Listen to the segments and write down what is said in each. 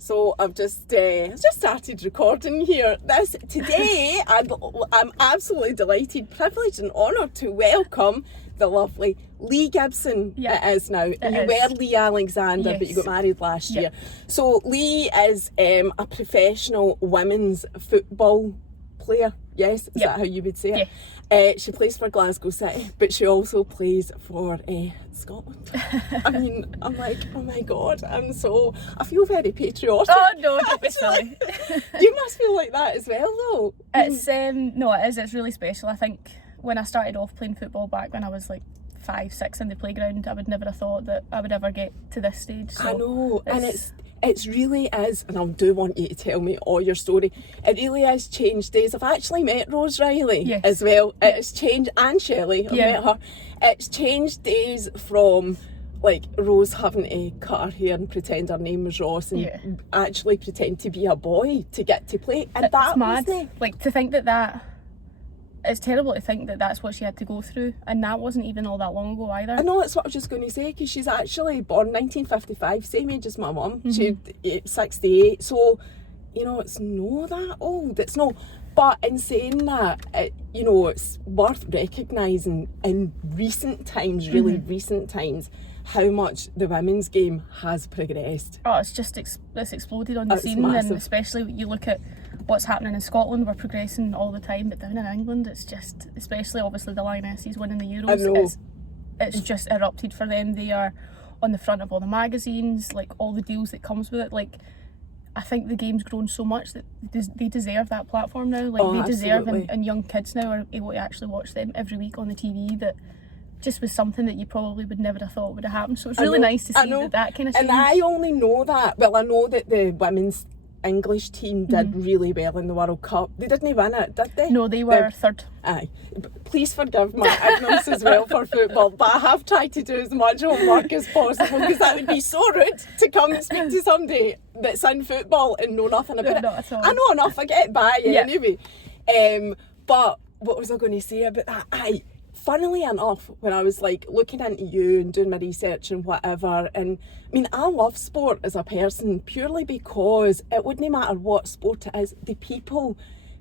So I've just started recording here. Today, I'm absolutely delighted, privileged and honoured to welcome the lovely Lee Gibson. Yeah, it is now. You were Lee Alexander, yes. but you got married last year. So Lee is a professional women's football player. Yes, is that how you would say it? Yeah. She plays for Glasgow City, but she also plays for Scotland. I mean, I'm like, oh my God, I feel very patriotic. Oh no, don't be silly. You must feel like that as well, though. It's no, it is. It's really special. I think when I started off playing football back when I was like 5, 6 in the playground, I would never have thought that I would ever get to this stage. So I know, and it really is, and I do want you to tell me all your story. It really has changed days. I've actually met Rose Riley as well. It's changed, and Shelley, I've met her. It's changed days from like Rose having to cut her hair and pretend her name was Ross and actually pretend to be a boy to get to play. And that's mad. Like, to think that it's terrible to think that that's what she had to go through, and that wasn't even all that long ago either. I know, that's what I was just going to say, because she's actually born 1955, same age as my mum. She's 68, so you know, it's not that old. It's no, but in saying that, you know, it's worth recognising in recent times, really recent times, how much the women's game has progressed. Oh, it's just it's exploded on the scene, massive. and especially you look at what's happening in Scotland. We're progressing all the time, but down in England, it's just, especially obviously the Lionesses winning the Euros, I know. It's just erupted for them. They are on the front of all the magazines, like all the deals that comes with it. Like, I think the game's grown so much that they deserve that platform now. Like, they deserve, and young kids now are able to actually watch them every week on the TV. That just was something that you probably would never have thought would have happened. So it's really nice to see that kind of change. And I only know that, well, I know that the women's English team did really well in the World Cup. They didn't win it, did they? No, they were third. Aye. Please forgive my ignorance as well for football, but I have tried to do as much homework as possible, because that would be so rude to come and speak to somebody that's in football and know nothing about it. Not at all. I know enough, I get by anyway. But what was I going to say about that? Funnily enough, when I was like looking into you and doing my research and whatever, and I mean, I love sport as a person purely because it wouldn't matter what sport it is, the people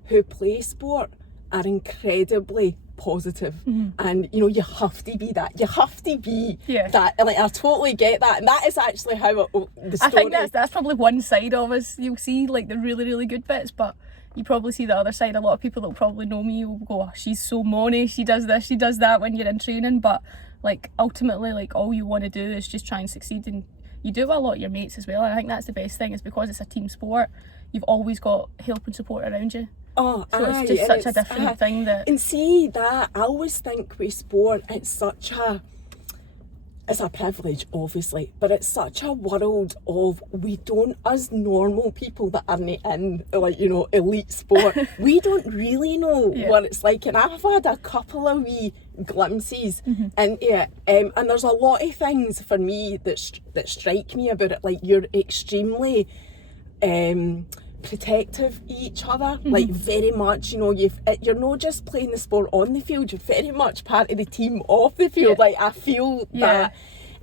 who play sport are incredibly positive. And you know, you have to be that. You have to be that. And like, I totally get that. And that is actually how the story... I think that's probably one side of us. You'll see like the really, really good bits, but you probably see the other side. A lot of people that will probably know me will go, oh, she's so moany, she does this, she does that when you're in training. But like, ultimately, like, all you want to do is just try and succeed, and you do it with a lot of your mates as well. And I think that's the best thing, is because it's a team sport, you've always got help and support around you. So it's just such a different thing that... And see, that, I always think with sport, it's a privilege, obviously, but it's such a world of, us normal people that aren't in, like, you know, elite sport, we don't really know what it's like. And I've had a couple of wee glimpses, and and there's a lot of things for me that strike me about it. Like, you're extremely protective of each other, like, very much, you know, you're not just playing the sport on the field, you're very much part of the team off the field. Like, I feel that.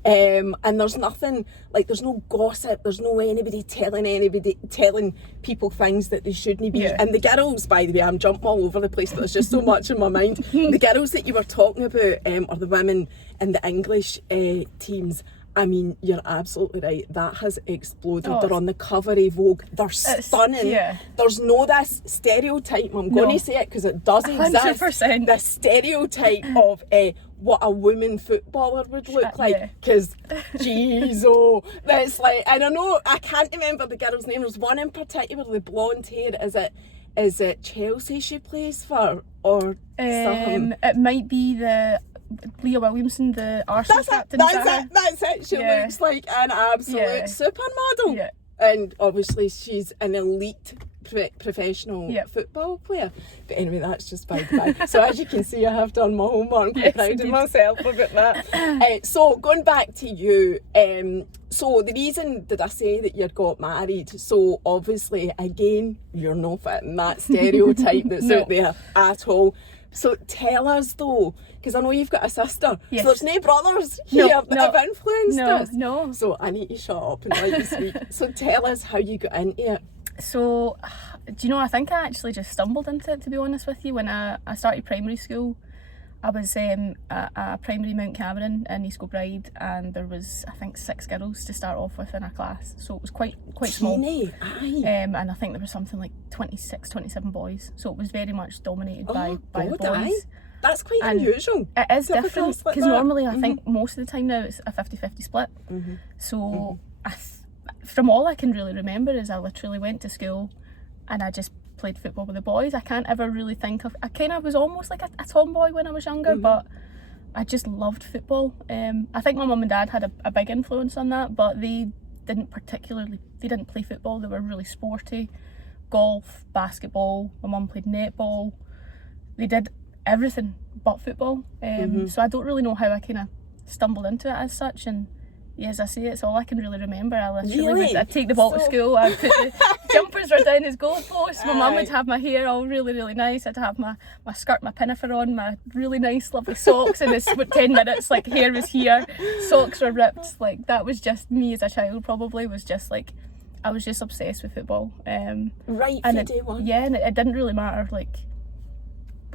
And there's nothing, like, there's no gossip, there's no anybody telling people things that they shouldn't be. And the girls, by the way, I'm jumping all over the place, but there's just so much in my mind. The girls that you were talking about, or the women in the English teams, I mean, you're absolutely right. That has exploded. They're on the cover of Vogue. They're stunning. There's no this stereotype. I'm going to say it because it does exist. 100%. The stereotype of what a woman footballer would look like. Because, that's like, I don't know. I can't remember the girl's name. There's one in particular, the blonde hair. Is it Chelsea she plays for, or something? It might be the Leah Williamson, the Arsenal captain. That's it. She looks like an absolute supermodel. And obviously she's an elite professional Yep. football player. But anyway, that's just by the by. So as you can see, I have done my homework. I'm quite Yes, proud indeed. of myself about that. So going back to you, so the reason that I say that you'd got married, so obviously, again, you're not fitting that stereotype that's No. out there at all. So tell us though, because I know you've got a sister. Yes. So there's no brothers No, here that no. have influenced us. No. So I need to shut up and let you speak. So tell us how you got into it. So, do you know, I think I actually just stumbled into it, to be honest with you. When I started primary school, I was at a primary Mount Cameron in East Kilbride, and there was, I think, 6 girls to start off with in our class. So it was quite small. Teeny, aye. And I think there was something like 26, 27 boys. So it was very much dominated by God, boys. aye. That's quite And unusual. It is to have a different, class like because that. normally I think most of the time now it's a 50-50 split. Mhm. So from all I can really remember is I literally went to school and I just played football with the boys. I can't ever really think of, I kind of was almost like a tomboy when I was younger, but I just loved football. I think my mum and dad had a big influence on that, but they didn't play football. They were really sporty. Golf, basketball, my mum played netball. They did everything but football. So I don't really know how I kind of stumbled into it as such, and yeah, as I say, it's all I can really remember. I literally Really? I'd take the ball to school, I'd put the jumpers were down as goalposts, my mum would Aye. have my hair all really, really nice, I'd have my skirt, my pinafore on, my really nice lovely socks, and it's 10 minutes, like hair was here, socks were ripped, like that was just me as a child probably, was just like, I was just obsessed with football. Right and from day one. Yeah, and it didn't really matter like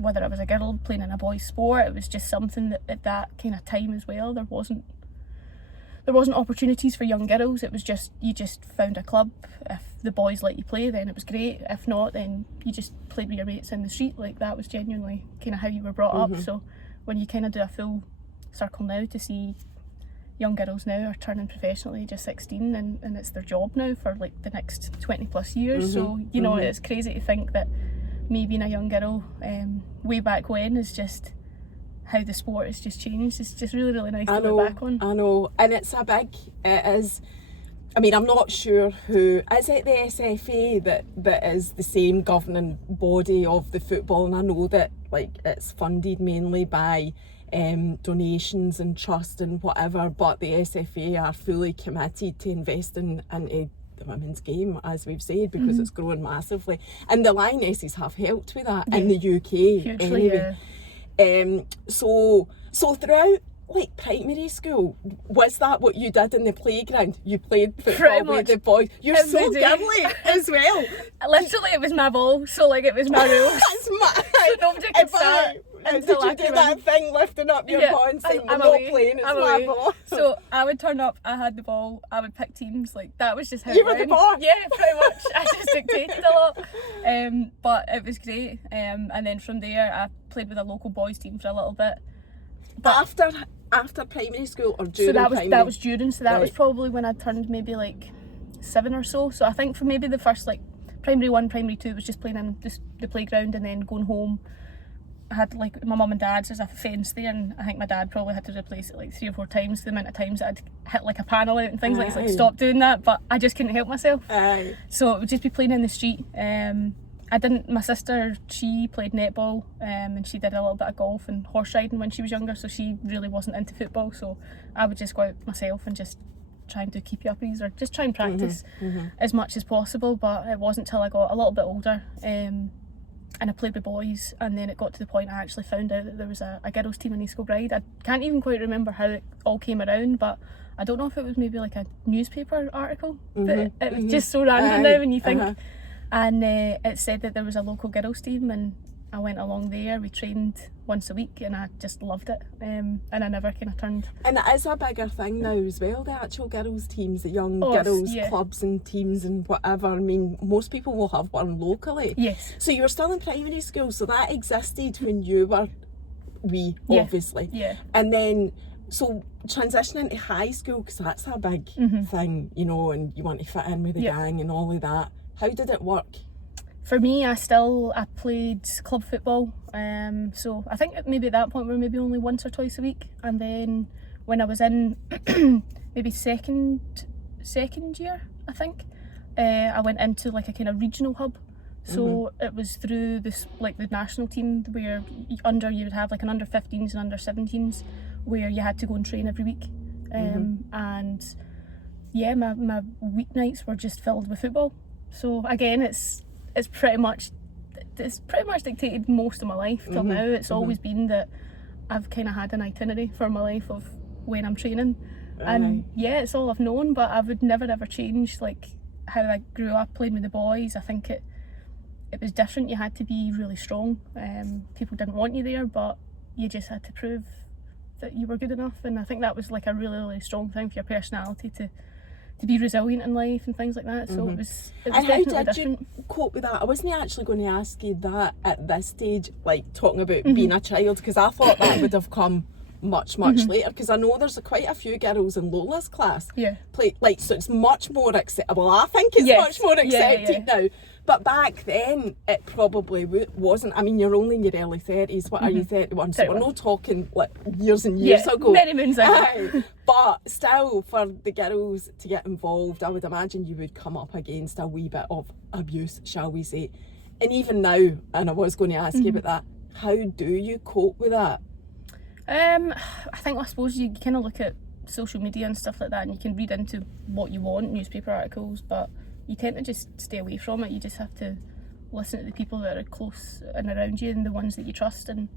whether I was a girl playing in a boys' sport, it was just something that at that kind of time as well, there wasn't opportunities for young girls. It was just, you just found a club. If the boys let you play, then it was great. If not, then you just played with your mates in the street. Like that was genuinely kind of how you were brought up. So when you kind of do a full circle now to see young girls now are turning professionally just 16 and it's their job now for like the next 20 plus years. So you know, it's crazy to think that me being a young girl way back when is just how the sport has just changed. It's just really, really nice to look back on. I know, and it is, I mean, I'm not sure who, is it the SFA that is the same governing body of the football, and I know that like it's funded mainly by donations and trust and whatever, but the SFA are fully committed to investing into the women's game, as we've said, because it's growing massively, and the Lionesses have helped with that in the UK. Hugely, anyway. So throughout like primary school, was that what you did in the playground? You played football with the boys? You're so every day. girly as well. Literally, it was my ball, so like it was my rules. That's mad. So nobody could If start did until I you do came that in. thing lifting up your ball and saying, I'm "We're not away. playing, it's I'm my away. ball"? So I would turn up, I had the ball, I would pick teams, like that was just how You it were the went. boss. Yeah, pretty much. I just dictated a lot. But it was great. And then from there I played with a local boys team for a little bit. But After primary school or during so that was primary? during, so that was Right. probably when I turned maybe like 7 or so. So I think for maybe the first like primary 1, primary 2 was just playing in the playground and then going home. I had like my mum and dad's, there's a fence there, and I think my dad probably had to replace it like 3 or 4 times, the amount of times that I'd hit like a panel out and things. Like it's like, Aye. stop doing that, but I just couldn't help myself. Aye. So it would just be playing in the street. My sister, she played netball, and she did a little bit of golf and horse riding when she was younger, so she really wasn't into football, so I would just go out myself and just try and do keepy-uppies or just try and practice as much as possible. But it wasn't till I got a little bit older and I played with boys, and then it got to the point I actually found out that there was a girls team in East Kilbride. I can't even quite remember how it all came around, but I don't know if it was maybe like a newspaper article, but it was just so random now when you think. And it said that there was a local girls team, and I went along there. We trained once a week and I just loved it, and I never kind of turned. And it is a bigger thing now as well, the actual girls teams, the young Oh, girls yeah. clubs and teams and whatever. I mean, most people will have one locally. Yes. So you were still in primary school, so that existed when you were wee, Yeah. obviously. Yeah. And then, so transitioning to high school, because that's a big thing, you know, and you want to fit in with the Yeah. gang and all of that. How did it work? For me, I played club football, so I think maybe at that point we were maybe only once or twice a week, and then when I was in maybe second year, I think, I went into like a kind of regional hub, So it was through this, like the national team, where you would have like an under 15s and under 17s, where you had to go and train every week. And yeah, my weeknights were just filled with football. So again, it's pretty much dictated most of my life till now. It's always been that I've kind of had an itinerary for my life of when I'm training. And yeah, it's all I've known, but I would never ever change like how I grew up playing with the boys. I think it was different. You had to be really strong. People didn't want you there, but you just had to prove that you were good enough. And I think that was like a really, really strong thing for your personality to be resilient in life and things like that. So it was and definitely how did different. you cope with that? I wasn't actually going to ask you that at this stage, like talking about being a child, because I thought that would have come much later, because I know there's quite a few girls in Lola's class play, like, so it's much more acceptable. I think it's much more accepted now, but back then it probably wasn't. I mean, you're only in your early 30s. What are you, 31? So we're not talking like years and years ago, many moons ago. but still, for the girls to get involved, I would imagine you would come up against a wee bit of abuse, shall we say. And even now, and I was going to ask you about that, how do you cope with that? I suppose you kind of look at social media and stuff like that, and you can read into what you want, newspaper articles, but you tend to just stay away from it. You just have to listen to the people that are close and around you and the ones that you trust, and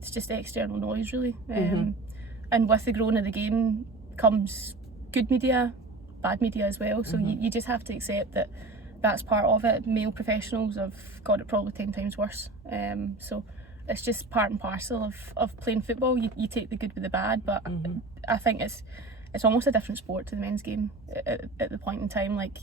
it's just external noise really. And with the growing of the game comes good media, bad media as well, so you just have to accept that that's part of it. Male professionals have got it probably 10 times worse. So it's just part and parcel of playing football. You take the good with the bad, but I think it's almost a different sport to the men's game at the point in time. Like,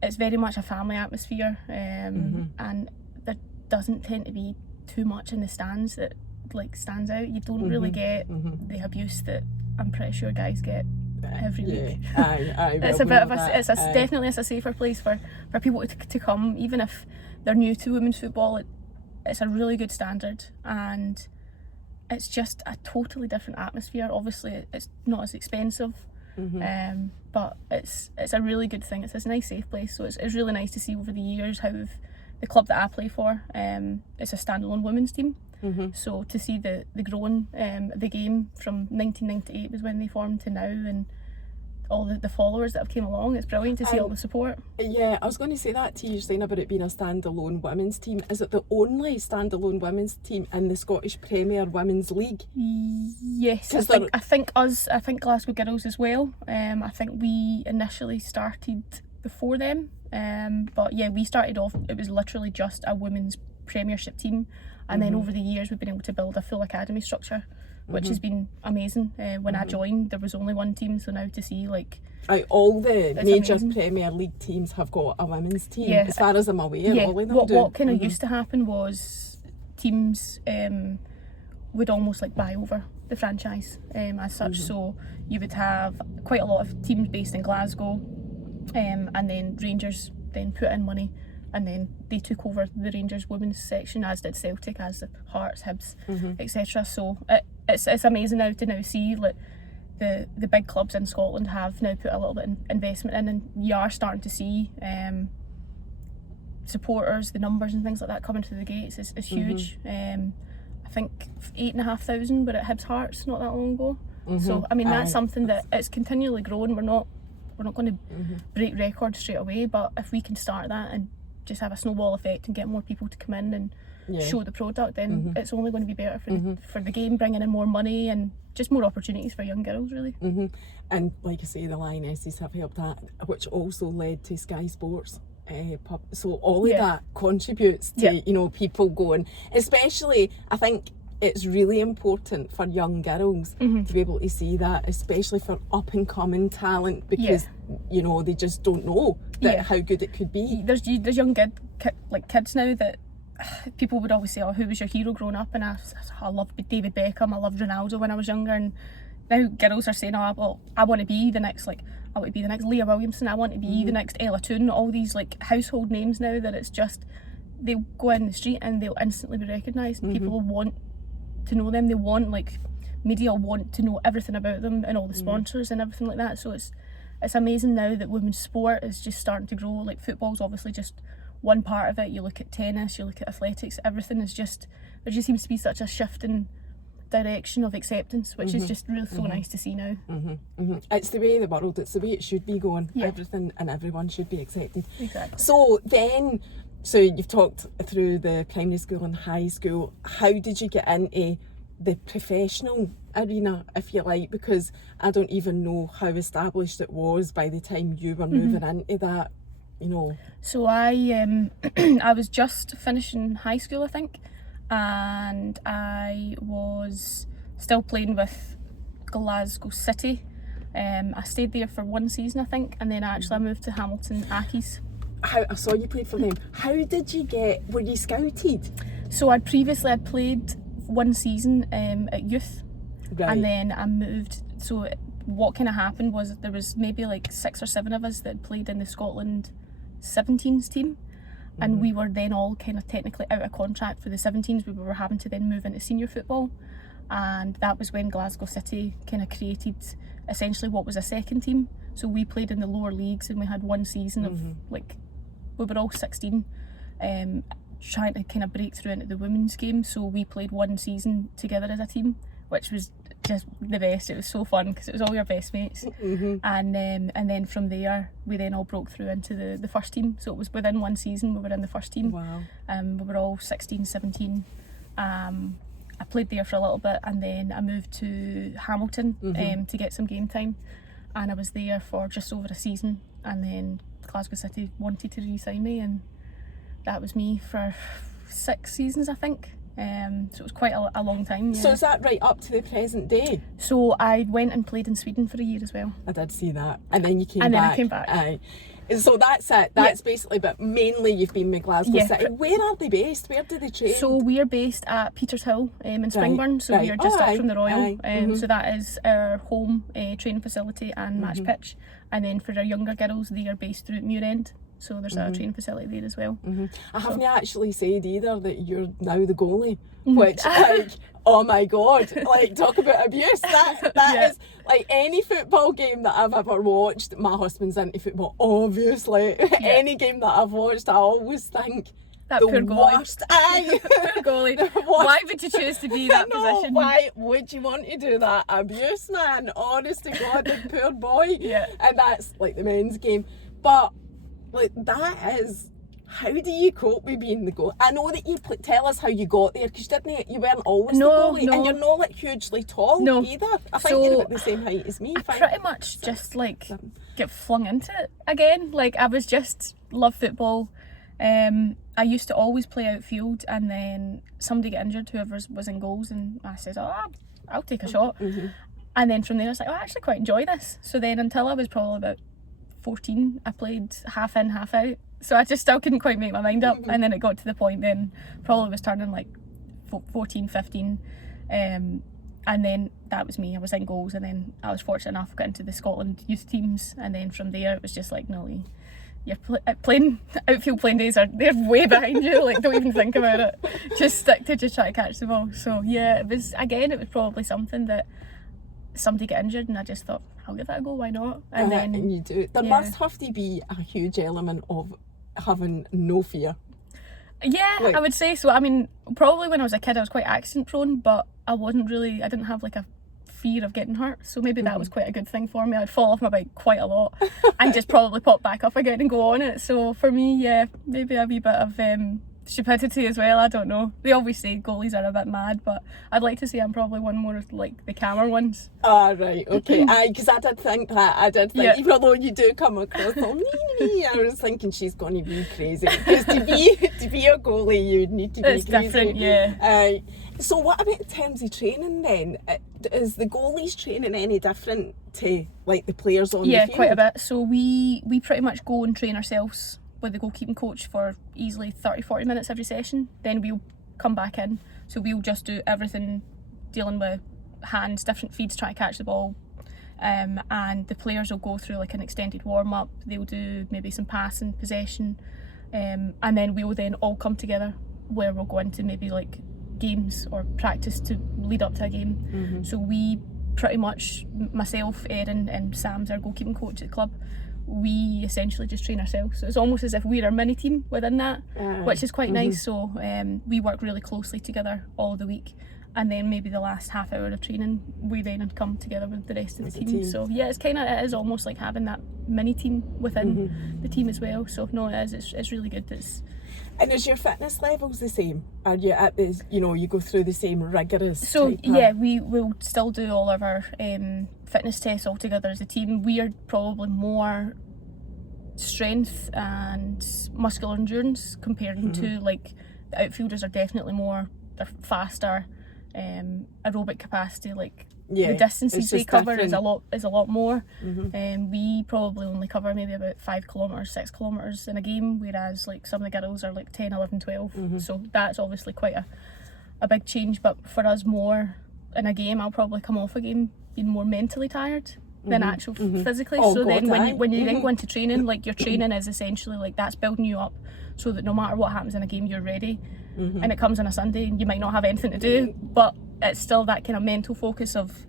it's very much a family atmosphere, and there doesn't tend to be too much in the stands that like stands out. You don't really get the abuse that I'm pretty sure guys get every week. It's a bit of it's definitely a safer place for people to come, even if they're new to women's football. It's a really good standard, and it's just a totally different atmosphere. Obviously it's not as expensive, but it's a really good thing. It's a nice safe place, so it's really nice to see over the years how the club that I play for, it's a standalone women's team. So to see the growing the game from 1998 was when they formed to now, and all the followers that have came along, it's brilliant to see all the support. Yeah, I was going to say that to you. You're saying about it being a standalone women's team. Is it the only standalone women's team in the Scottish Premier Women's League? Yes, I think Glasgow Girls as well. I think we initially started before them, but yeah, we started off, it was literally just a women's Premiership team, and then over the years we've been able to build a full academy structure, which has been amazing. When I joined, there was only one team, so now to see like all the major amazing. Premier League teams have got a women's team, as far as I'm aware. All of them do. What kind of used to happen was teams would almost like buy over the franchise as such. So you would have quite a lot of teams based in Glasgow, and then Rangers then put in money, and then they took over the Rangers women's section, as did Celtic, as did Hearts, Hibs, etc. So it's amazing now to see like the big clubs in Scotland have now put a little bit of investment in, and you are starting to see supporters, the numbers and things like that coming through the gates is huge. I think 8,500 were at Hibs Hearts not that long ago. So I mean, that's something that it's continually growing. We're not going to break records straight away, but if we can start that and just have a snowball effect and get more people to come in and show the product, then it's only going to be better for the game, bringing in more money and just more opportunities for young girls really. And like I say, the Lionesses have helped that, which also led to Sky Sports. So all of that contributes to people going, especially I think it's really important for young girls to be able to see that, especially for up and coming talent, because they just don't know how good it could be. There's young kids now that people would always say, oh, who was your hero growing up? And I loved David Beckham, I loved Ronaldo when I was younger, and now girls are saying, oh well, I want to be the next Leah Williamson, I want to be the next Ella Toon, all these like household names now, that it's just they'll go in the street and they'll instantly be recognised. People will want to know them, they want, like, media want to know everything about them and all the sponsors and everything like that. So it's amazing now that women's sport is just starting to grow. Like, football's obviously just one part of it. You look at tennis, you look at athletics, everything is just, there just seems to be such a shift in direction of acceptance, which is just really so nice to see now. It's the way of the world, it's the way it should be going. Yeah. Everything and everyone should be accepted. Exactly. So you've talked through the primary school and high school. How did you get into the professional arena, if you like? Because I don't even know how established it was by the time you were moving into that, you know. So I I was just finishing high school, I think, and I was still playing with Glasgow City. I stayed there for one season, I think, and then actually I moved to Hamilton Accies. I saw you played for them. How did you were you scouted? So I'd played one season at youth, Right. and then I moved. So what kind of happened was there was maybe like 6 or 7 of us that had played in the Scotland 17s team, and we were then all kind of technically out of contract for the 17s. We were having to then move into senior football, and that was when Glasgow City kind of created essentially what was a second team. So we played in the lower leagues, and we had one season of like, we were all 16, trying to kind of break through into the women's game. So we played one season together as a team, which was just the best. It was so fun because it was all your best mates. And then from there we then all broke through into the first team. So it was within one season we were in the first team. Wow. We were all 16, 17. I played there for a little bit, and then I moved to Hamilton to get some game time, and I was there for just over a season, and then Glasgow City wanted to re-sign me, and that was me for 6 seasons, I think. So it was quite a long time. Yeah. So is that right up to the present day? So I went and played in Sweden for a year as well. I did see that. And then you came back. And then I came back. Aye. So that's it. That's basically, but mainly you've been with Glasgow City. Where are they based? Where do they train? So we're based at Peters Hill in Springburn. So we're just up from the Royal. So that is our home training facility and match pitch. And then for our younger girls, they are based through at Muirend. So there's a training facility there as well. I haven't actually said either that you're now the goalie, which like, oh my God, like talk about abuse. That is like any football game that I've ever watched. My husband's into football, obviously. Any game that I've watched, I always think that the poor goalie. worst. Aye. Poor goalie. Why would you choose to be that position? Why would you want to do that? Abuse, man. Honest to God, the poor boy. Yeah. And that's like the men's game. But like that is, how do you cope with being the goalie? I know that you tell us how you got there, because you weren't always the goalie, and you're not like hugely tall either. I think you're about the same height as me. I pretty much just like get flung into it again. Like I was just love football. I used to always play outfield, and then somebody got injured, whoever was in goals, and I said, I'll take a shot. And then from there I was like, I actually quite enjoy this. So then until I was probably about 14, I played half in, half out. So I just still couldn't quite make my mind up. And then it got to the point then, probably was turning like 14, 15. And then that was me. I was in goals, and then I was fortunate enough to get into the Scotland youth teams. And then from there it was just like, no, you're playing outfield playing days, they're way behind you. Like, don't even think about it. Just stick to just try to catch the ball. So yeah, it was probably something that somebody got injured, and I just thought, I'll give that a go, why not? And then and you do. There must have to be a huge element of having no fear. Yeah, like, I would say so. I mean, probably when I was a kid I was quite accident prone, but I didn't have like a fear of getting hurt, so maybe that was quite a good thing for me. I'd fall off my bike quite a lot and just probably pop back up again and go on it. So for me, yeah, maybe a wee bit of stupidity as well. I don't know. They always say goalies are a bit mad, but I'd like to say I'm probably one more like the calmer ones. Ah, right, okay. Because I did think that. Even though you do come across I was thinking she's going to be crazy. Because to be a goalie, you'd need to be it's crazy. Different, yeah. So what about in terms of training then? Is the goalies training any different to like the players on the field? Yeah, quite a bit. So we pretty much go and train ourselves with the goalkeeping coach for easily 30-40 minutes every session. Then we'll come back in. So we'll just do everything dealing with hands, different feeds, try to catch the ball. And the players will go through like an extended warm-up. They'll do maybe some passing, possession. And then we'll then all come together where we'll go into maybe like games or practice to lead up to a game. So we pretty much, myself, Erin and Sam's our goalkeeping coach at the club, we essentially just train ourselves. So it's almost as if we're a mini team within that, which is quite nice. So we work really closely together all the week, and then maybe the last half hour of training we then come together with the rest of the team. So yeah, it is almost like having that mini team within the team as well. So no, it's really good. And is your fitness levels the same? Are you at the, you go through the same rigorous we will still do all of our fitness tests all together as a team. We are probably more strength and muscular endurance comparing to like the outfielders are definitely more, they're faster, aerobic capacity, like the distances they cover is a lot more. We probably only cover maybe about 5 kilometres, 6 kilometres in a game, whereas like some of the girls are like 10, 11, 12. So that's obviously quite a big change, but for us more in a game, I'll probably come off a game being more mentally tired than actual physically. So then when you then go into training, like your training is essentially like that's building you up so that no matter what happens in a game, you're ready. And it comes on a Sunday and you might not have anything to do, but it's still that kind of mental focus of,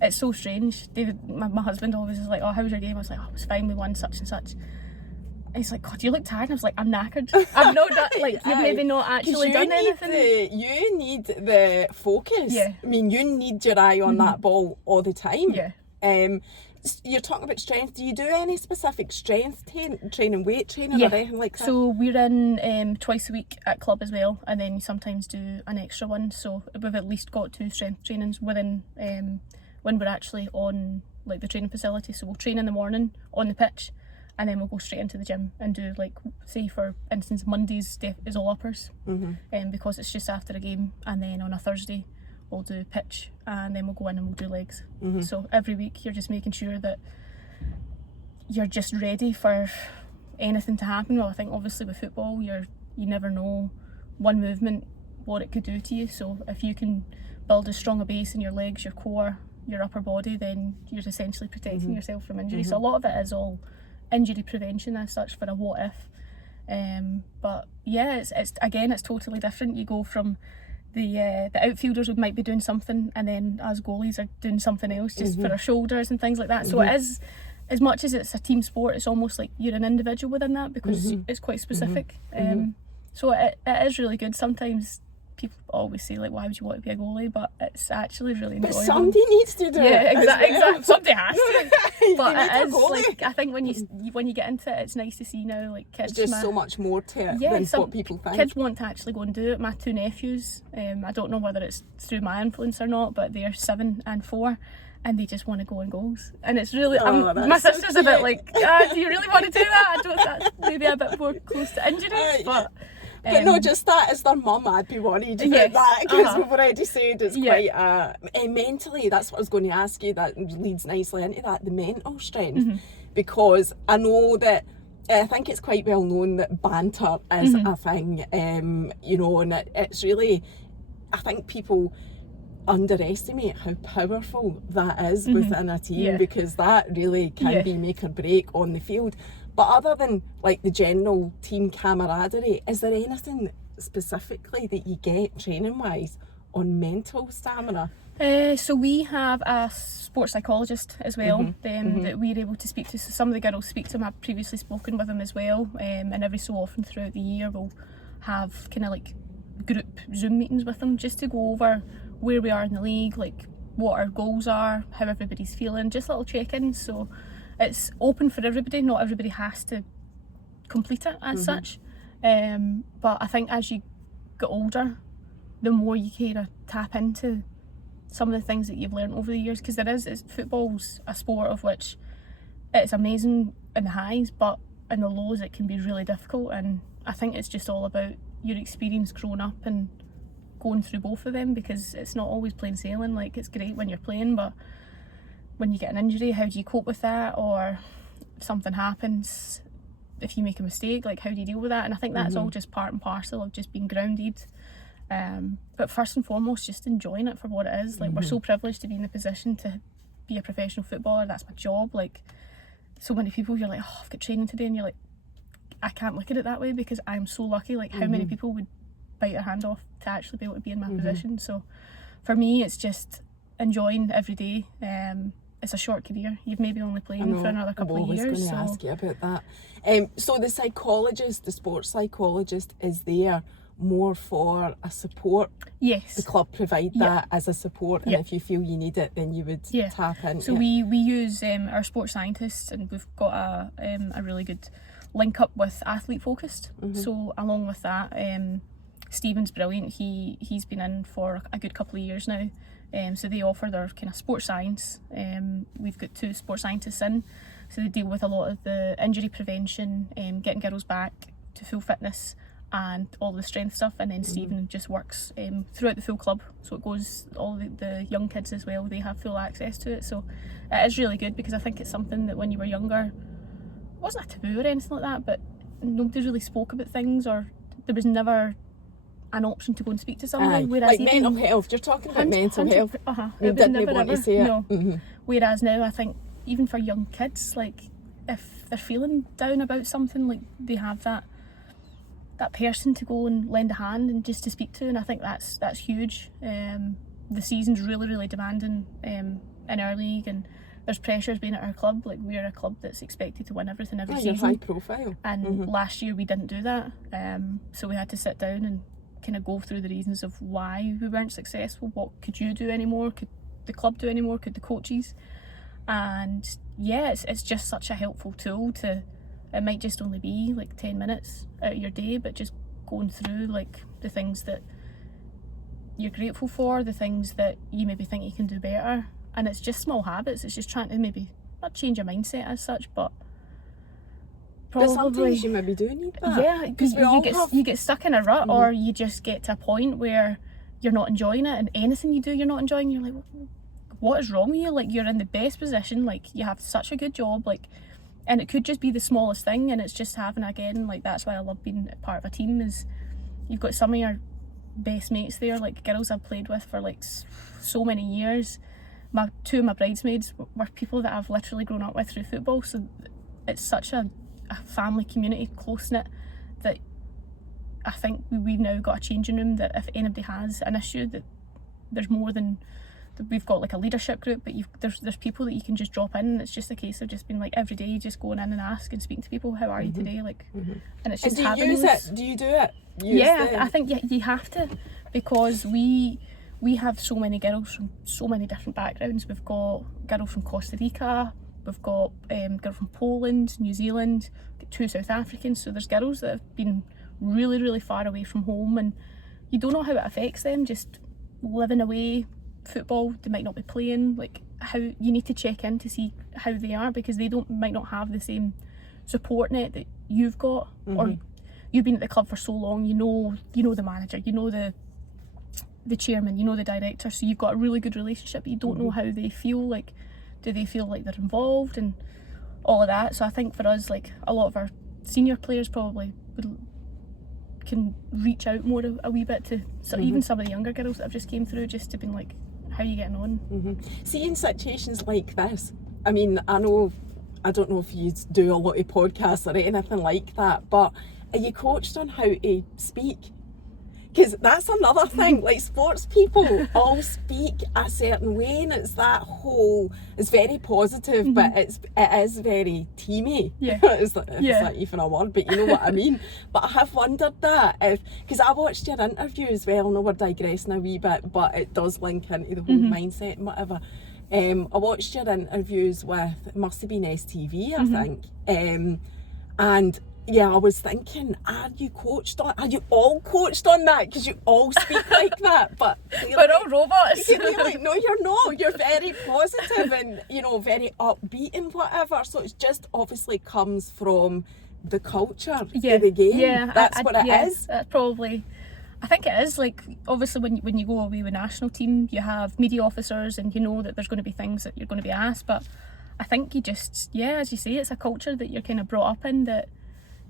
it's so strange. David, my husband always is like, oh, how was your game? I was like, oh, it was fine, we won such and such. And he's like, God, you look tired. And I was like, I'm knackered. I've not done, like, you've maybe not actually done anything. You need the focus. Yeah. I mean, you need your eye on that ball all the time. Yeah. You're talking about strength. Do you do any specific strength training, weight training, or anything like that? So we're in twice a week at club as well, and then you sometimes do an extra one. So we've at least got 2 strength trainings within when we're actually on like the training facility. So we'll train in the morning on the pitch, and then we'll go straight into the gym and do, like, say for instance Mondays is all uppers, because it's just after a game, and then on a Thursday we'll do pitch, and then we'll go in and we'll do legs. So every week you're just making sure that you're just ready for anything to happen. Well, I think obviously with football you never know one movement what it could do to you, so if you can build as strong a base in your legs, your core, your upper body, then you're essentially protecting yourself from injury. So a lot of it is all injury prevention as such for a what if. But yeah, it's totally different. You go from the outfielders might be doing something, and then us goalies are doing something else just for our shoulders and things like that. So it is, as much as it's a team sport, it's almost like you're an individual within that, because it's quite specific. So it is really good. Sometimes people always say, like, why would you want to be a goalie? But it's actually really enjoyable. But somebody needs to do it. Yeah, exactly. Well. Somebody has to. But it is, like, I think when you get into it, it's nice to see now, like, kids. There's just so much more to it than what people think. Kids want to actually go and do it. My 2 nephews, I don't know whether it's through my influence or not, but they're 7 and 4. And they just want to go in goals, and it's really. My sister's a bit like, do you really want to do that? I don't. That's maybe a bit more close to injuries, but. But not just that, as their mum, I'd be worried about that, because we've already said it's quite mentally, that's what I was going to ask you, that leads nicely into that, the mental strength, because I know that, I think it's quite well known that banter is a thing, and it's really, I think people underestimate how powerful that is within a team, because that really can be make or break on the field. But other than, like, the general team camaraderie, is there anything specifically that you get training-wise on mental stamina? So we have a sports psychologist as well, that we're able to speak to. So some of the girls speak to him. I've previously spoken with him as well, and every so often throughout the year we'll have kind of like group Zoom meetings with him, just to go over where we are in the league, like what our goals are, how everybody's feeling, just little check-ins. So it's open for everybody. Not everybody has to complete it as such. But I think as you get older, the more you kind of tap into some of the things that you've learned over the years, because football's a sport of which it's amazing in the highs, but in the lows it can be really difficult. And I think it's just all about your experience growing up and going through both of them, because it's not always plain sailing. Like, it's great when you're playing, but when you get an injury, how do you cope with that? Or if something happens, if you make a mistake, like, how do you deal with that? And I think that's all just part and parcel of just being grounded. But first and foremost, just enjoying it for what it is. Like, we're so privileged to be in the position to be a professional footballer. That's my job. Like, so many people, you're like, oh, I've got training today, and you're like, I can't look at it that way, because I'm so lucky. Like, how many people would bite their hand off to actually be able to be in my position? So for me, it's just enjoying every day. it's a short career. You've maybe only playing for another couple of years. I was going to ask you about that. So the psychologist, the sports psychologist, is there more for a support? Yes. The club provide that as a support, and if you feel you need it, then you would tap into so we use our sports scientists, and we've got a really good link up with Athlete Focused. So along with that, Stephen's brilliant. He's been in for a good couple of years now. So they offer their kind of sports science. We've got 2 sports scientists in, so they deal with a lot of the injury prevention, getting girls back to full fitness and all the strength stuff, and then Stephen just works throughout the full club, so it goes all the young kids as well, they have full access to it. So it is really good, because I think it's something that when you were younger, it wasn't a taboo or anything like that, but nobody really spoke about things, or there was never an option to go and speak to somebody. Whereas like mental health, you're talking about mental health. You didn't want to say it. Whereas now I think even for young kids, like if they're feeling down about something, like they have that person to go and lend a hand and just to speak to, and I think that's huge. The season's really demanding in our league, and there's pressures being at our club. Like, we're a club that's expected to win everything every season. High profile. And last year we didn't do that, so we had to sit down and kind of go through the reasons of why we weren't successful. What could you do anymore? Could the club do anymore? Could the coaches? And yeah, it's just such a helpful tool to. It might just only be like 10 minutes out of your day, but just going through like the things that you're grateful for, the things that you maybe think you can do better. And it's just small habits. It's just trying to maybe not change your mindset as such, but probably. But sometimes you maybe do need that. Yeah, because you get stuck in a rut, or you just get to a point where you're not enjoying it, and anything you do you're not enjoying. You're like, what is wrong with you? Like, you're in the best position. Like, you have such a good job. Like. And it could just be the smallest thing, and it's just having, again, like, that's why I love being part of a team, is you've got some of your best mates there, like girls I've played with for like so many years. 2 of my bridesmaids were people that I've literally grown up with through football, so it's such a family community, close-knit, that I think we've now got a changing room that if anybody has an issue, that there's more than... We've got like a leadership group, but there's people that you can just drop in, and it's just a case of just being like every day just going in and ask and speaking to people, how are you today, like, and it's just do you having use those... it? Do you do it? I think you have to, because we have so many girls from so many different backgrounds. We've got girls from Costa Rica, we've got girls from Poland, New Zealand, 2 South Africans, so there's girls that have been really far away from home, and you don't know how it affects them just living away. Football, they might not be playing, like, how you need to check in to see how they are, because they might not have the same support net that you've got, or you've been at the club for so long, you know the manager, you know the chairman, you know the director, so you've got a really good relationship, but you don't know how they feel. Like, do they feel like they're involved and all of that? So I think for us, like, a lot of our senior players probably can reach out more a wee bit to even some of the younger girls that have just came through, just to be like, how are you getting on? See, in situations like this, I mean, I don't know if you do a lot of podcasts or anything like that, but are you coached on how to speak? Because that's another thing, like, sports people all speak a certain way, and it's that whole, it's very positive, but it is very teamy. Yeah. It's not even a word, but you know what I mean. But I have wondered that, because I watched your interview as well, I know we're digressing a wee bit, but it does link into the whole mindset and whatever. I watched your interviews with, it must have been STV, I think, and yeah, I was thinking, are you all coached on that? Because you all speak like that, but we're all robots. You're like, no, you're not. You're very positive and, very upbeat and whatever. So it just obviously comes from the culture of the game. Yeah, that's what it is. That's probably... I think it is. Like, obviously when you go away with national team, you have media officers, and you know that there's going to be things that you're going to be asked, but I think you just, as you say, it's a culture that you're kind of brought up in, that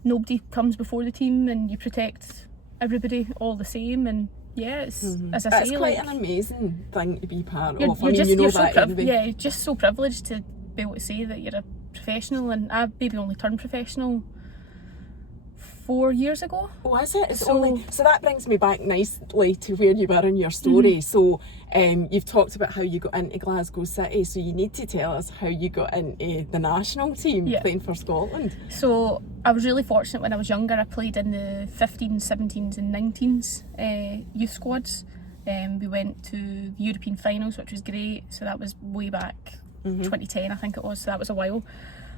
nobody comes before the team, and you protect everybody all the same. And it's as I say, quite like, an amazing thing to be part of. You're just so privileged to be able to say that you're a professional, and I maybe only turned professional 4 years ago. Oh, is it? So that brings me back nicely to where you were in your story. So you've talked about how you got into Glasgow City, so you need to tell us how you got into the national team playing for Scotland. So I was really fortunate when I was younger. I played in the 15s, 17s and 19s youth squads. We went to the European finals, which was great. So that was way back 2010, I think it was. So that was a while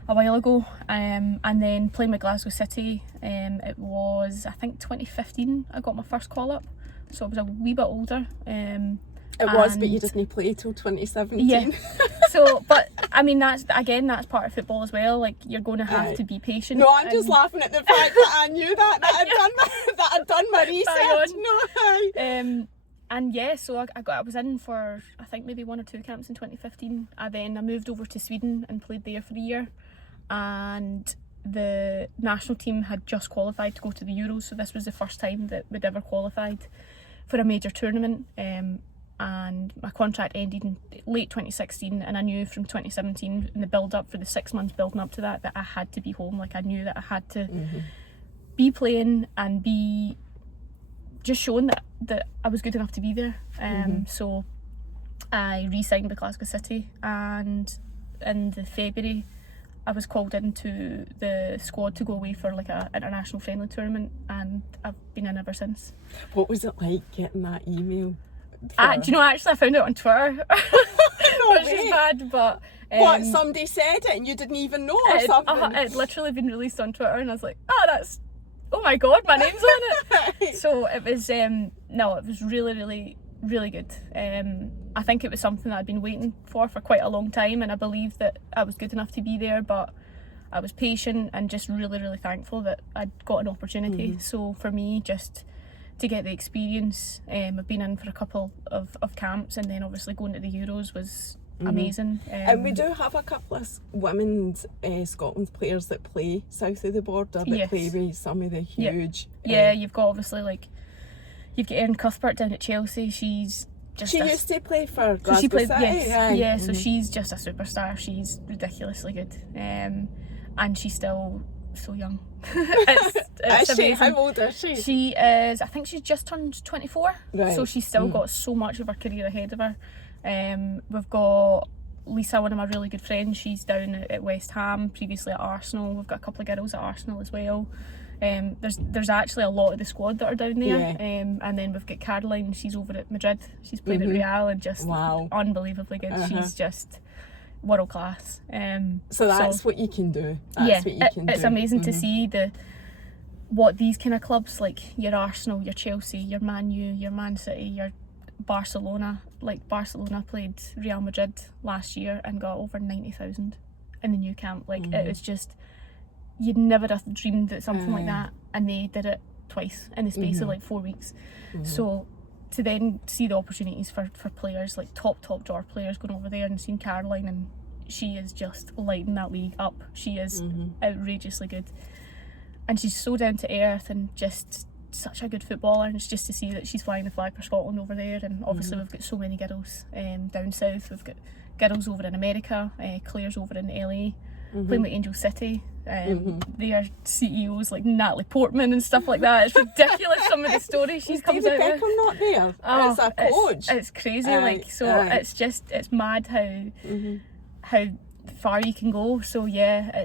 ago. And then playing with Glasgow City, it was, I think, 2015 I got my first call up. So I was a wee bit older. It was, but you didn't play till 2017. Yeah. So, but I mean, that's part of football as well. Like, you're going to have to be patient. No, I'm just laughing at the fact that I knew that I'd done my research. No. And yeah, so I was in for, I think, maybe 1 or 2 camps in 2015. And then I moved over to Sweden and played there for a year. And the national team had just qualified to go to the Euros, so this was the first time that we'd ever qualified for a major tournament. And my contract ended in late 2016, and I knew from 2017 in the build-up, for the 6 months building up to that I had to be home. Like, I knew that I had to be playing and be just showing that I was good enough to be there. So I re-signed with Glasgow City, and in the February I was called into the squad to go away for like an international friendly tournament, and I've been in ever since. What was it like getting that email? Do you know, actually I found it on Twitter. Which is bad, but what, somebody said it and you didn't even know, or something? It literally been released on Twitter, and I was like, oh my god, my name's on it. So it was it was really, really, really good. I think it was something that I'd been waiting for quite a long time, and I believed that I was good enough to be there, but I was patient and just really, really thankful that I'd got an opportunity. So for me, just to get the experience, I've been in for a couple of camps, and then obviously going to the Euros was amazing. And we do have a couple of women's Scotland players that play south of the border, that play with some of the huge... you've got obviously, like, you've got Erin Cuthbert down at Chelsea. She used to play for Glasgow City. So she's just a superstar. She's ridiculously good, and she's still so young. it's amazing. How old is she? She is, I think she's just turned 24, so she's still got so much of her career ahead of her. We've got Lisa, one of my really good friends. She's down at West Ham, previously at Arsenal. We've got a couple of girls at Arsenal as well. There's actually a lot of the squad that are down there. And then we've got Caroline, she's over at Madrid. She's played at Real and just unbelievably good. She's just world class. So that's what you can do. It's amazing to see what these kind of clubs, like your Arsenal, your Chelsea, your Man U, your Man City, your Barcelona. Like, Barcelona played Real Madrid last year and got over 90,000 in the new camp. Like, it was just, you'd never have dreamed that something like that, and they did it twice in the space of like 4 weeks. So to then see the opportunities for players, like top drawer players, going over there, and seeing Caroline, and she is just lighting that league up. She is outrageously good, and she's so down to earth and just such a good footballer. And it's just to see that she's flying the flag for Scotland over there. And obviously we've got so many girls down south. We've got girls over in America, Claire's over in LA, playing with Angel City. They are CEOs like Natalie Portman and stuff like that. It's ridiculous, some of the stories she's comes out with. Beckham not there as a coach. It's crazy. It's mad how far you can go. So yeah,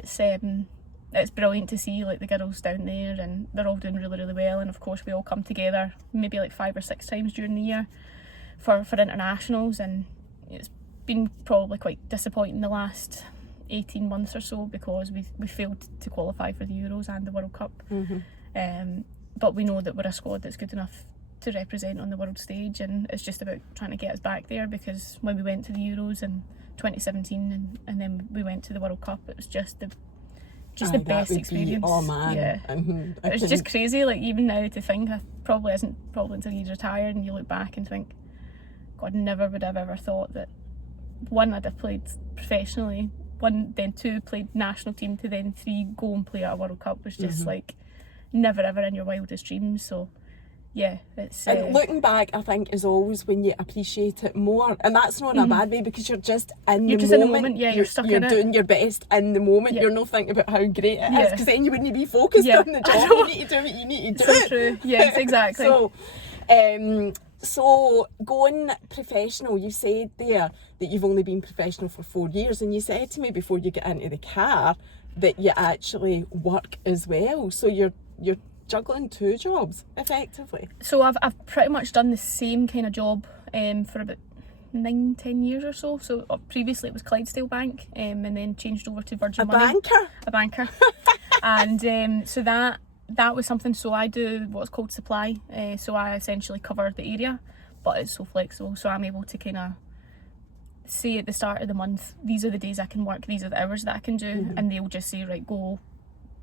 it's brilliant to see, like, the girls down there, and they're all doing really, really well. And of course we all come together maybe like 5 or 6 times during the year for internationals, and it's been probably quite disappointing the last 18 months or so, because we failed to qualify for the Euros and the World Cup. But we know that we're a squad that's good enough to represent on the world stage, and it's just about trying to get us back there, because when we went to the Euros in 2017 and then we went to the World Cup, it was just the best experience. It's just crazy, like, even now to think, probably until you retire and you look back and think, God, never would I've ever thought that, one, I'd have played professionally, one, then 2, played national team, to then 3, go and play at a World Cup was just like never ever in your wildest dreams. So yeah, it's... And looking back, I think, is always when you appreciate it more. And that's not in a bad way, because you're just in You're the just in moment. the moment, yeah, you're stuck You're in it. doing your best in the moment. Yeah. You're not thinking about how great it is, Yeah. because then you wouldn't be focused Yeah. on the job. You need to do what you need to do. So true. Yes, exactly. So going professional, you said there that you've only been professional for 4 years, and you said to me before you get into the car that you actually work as well. So you're juggling 2 jobs effectively. So I've pretty much done the same kind of job for about 9-10 years or so. So previously it was Clydesdale Bank, and then changed over to Virgin Money. A banker. And so that was something. So I do what's called supply. So I essentially cover the area, but it's so flexible. So I'm able to kind of say at the start of the month, these are the days I can work, these are the hours that I can do, and they'll just say, right, go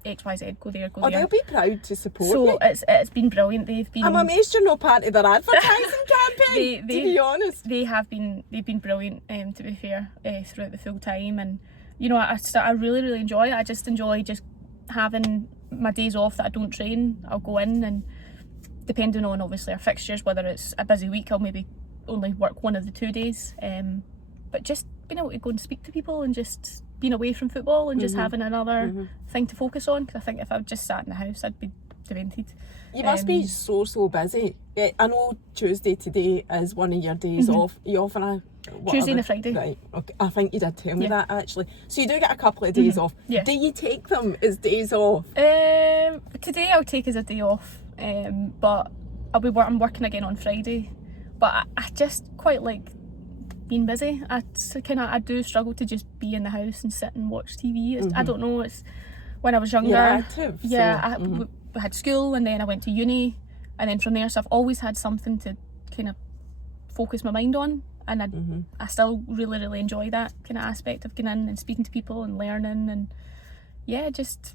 XYZ, go there, go there. They'll be proud to support so you. it's been brilliant. I'm amazed you're not part of their advertising campaign, to be honest. They've been brilliant, to be fair, throughout the full time. And you know, I really, really enjoy it. I just enjoy just having my days off that I don't train. I'll go in, and depending on obviously our fixtures, whether it's a busy week, I'll maybe only work one of the 2 days. But just being able to go and speak to people, and just being away from football, and just having another thing to focus on. Because I think if I just sat in the house, I'd be demented. You must be so busy. I know Tuesday today is one of your days off. Are you off on a Tuesday and a Friday. Right, okay. I think you did tell me that actually. So you do get a couple of days off. Yeah. Do you take them as days off? Today I'll take as a day off, but I'm working again on Friday. But I just quite like being busy. I do struggle to just be in the house and sit and watch TV. I don't know. It's when I was younger. You're active. Yeah, I had school, and then I went to uni, and then from there, so I've always had something to kind of focus my mind on, and I still really, really enjoy that kind of aspect of getting in and speaking to people and learning, and yeah, just